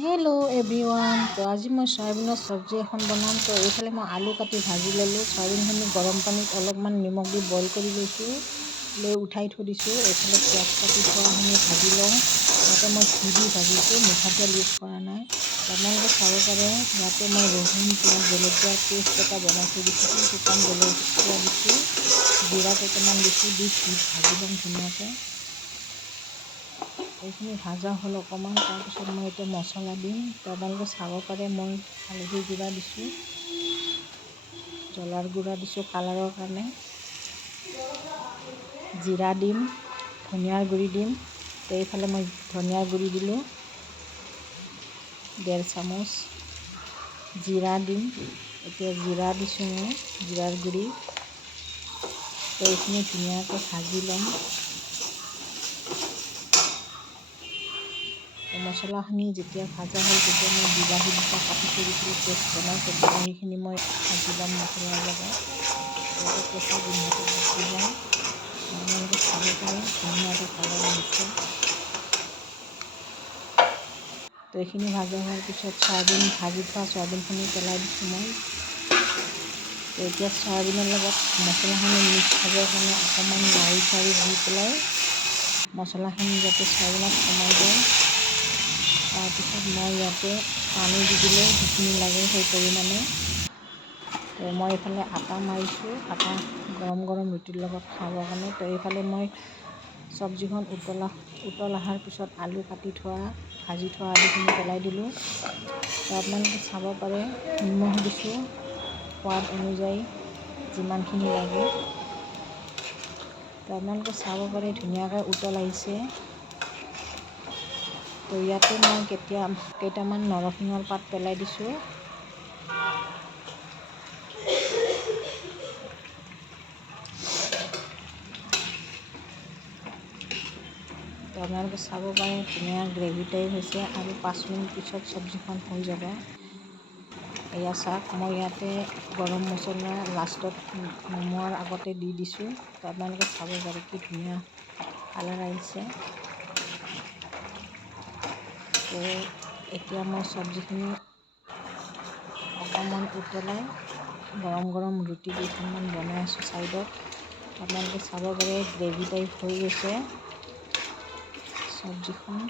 Hello' everyone. তো আজি মই চয়াবিনৰ চব্জি এখন বনাম। তো এইফালে মই আলু কাটি ভাজি ল'লোঁ। চয়াবিনখিনি গৰম পানীত অলপমান নিমখ দি বইল কৰি লৈছোঁ, লৈ উঠাই থৈ দিছোঁ। এইফালে পিঁয়াজ কাটি থোৱাখিনি ভাজি লওঁ। ইয়াতে মই ঘি দি ভাজিছোঁ, মিঠাতেল ইউজ কৰা নাই। আপোনালোকে চাব পাৰে ইয়াতে মই ৰহুন, পিঁয়াজ, জলকীয়াৰ পেষ্ট এটা বনাই থৈ দিছোঁ। শুকান জলকীয়া দিছোঁ, জিৰা কেইটামান দিছোঁ, দি ঘিত ভাজি ল'ম ধুনীয়াকৈ। এইখিনি ভাজা হ'ল অকণমান। তাৰপিছত মই এতিয়া মছলা দিম। তো আপোনালোকে চাব পাৰে মই হালধি গুড়া দিছোঁ, জ্বলাৰ গুড়া দিছোঁ কালাৰৰ কাৰণে, জিৰা দিম, ধনিয়াৰ গুড়ি দিম। তো এইফালে মই ধনিয়াৰ গুড়ি দিলোঁ 1.5 চামুচ, জিৰা দিম। এতিয়া জিৰা দিছোঁ মই, জিৰাৰ গুড়ি। তো এইখিনি ধুনীয়াকৈ ভাজি ল'ম। মছলাখিনি যেতিয়া ভাজা হ'ল তেতিয়া মই বিলাহী দুটা কাটি থৈ দিছিলোঁ, পেষ্ট বনাই। তো বিলাহীখিনি মই ভাজি ল'ম মছলাৰ লগত, যাতে কেঁচা গোন্ধটো গুচি যায়। আপোনালোকে চাব পাৰে ধুনীয়াকৈ কালাৰ আহিছে। তো এইখিনি ভাজা হোৱাৰ পিছত ভাজি থোৱা চয়াবিনখিনি পেলাই দিছোঁ মই। তো এতিয়া চয়াবিনৰ লগত মছলাখিনি মিক্স হ'বৰ কাৰণে অকণমান লাৰি চাৰি দি পেলাই মছলাখিনি যাতে চয়াবিনত সোমাই যায়। তাৰপিছত মই ইয়াতে পানী দি দিলোঁ যিখিনি লাগে সেই পৰিমাণে। তো মই এইফালে আটা মাৰিছোঁ, আটা গৰম গৰম ৰুটিৰ লগত খাবৰ কাৰণে। তো এইফালে মই চব্জিখন উতল অহাৰ পিছত আলু কাটি থোৱা, ভাজি থোৱা আলুখিনি পেলাই দিলোঁ। তো আপোনালোকে চাব পাৰে নিমখ দিছোঁ সোৱাদ অনুযায়ী যিমানখিনি লাগে। তো আপোনালোকে চাব পাৰে ধুনীয়াকৈ উতল আহিছে। তো ইয়াতে মই কেইটামান নৰসিংহৰ পাত পেলাই দিছোঁ। তো আপোনালোকে চাব পাৰে ধুনীয়া গ্ৰেভি টাইপ হৈছে আৰু 5 মিনিট পিছত চব্জিখন হৈ যাব। এয়া চাওক, মই ইয়াতে গৰম মছলা লাষ্টত নমোৱাৰ আগতে দি দিছোঁ। তো আপোনালোকে চাব পাৰে কি ধুনীয়া কালাৰ আহিছে। তো এতিয়া মই চব্জিখিনি অকণমান উতলাই গৰম গৰম ৰুটি কেইখনমান বনাই আছোঁ ছাইডত। আপোনালোকে চাব পাৰে গ্ৰেভি টাইপ হৈ গৈছে চব্জিখন।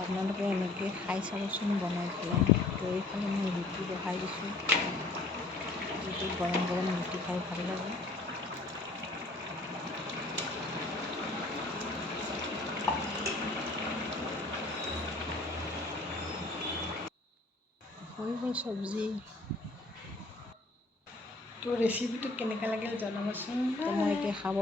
আপোনালোকে এনেকৈ খাই চাবচোন বনাই পেলাই। তো এইফালে মই ৰুটি বহাই দিছোঁ, ৰুটি গৰম গৰম ৰুটি খাই ভাল লাগে। হৈ গ'ল চব্জি। তো ৰেচিপিটো কেনেকুৱা লাগিল জনাবচোন। তো মই এতিয়া খাব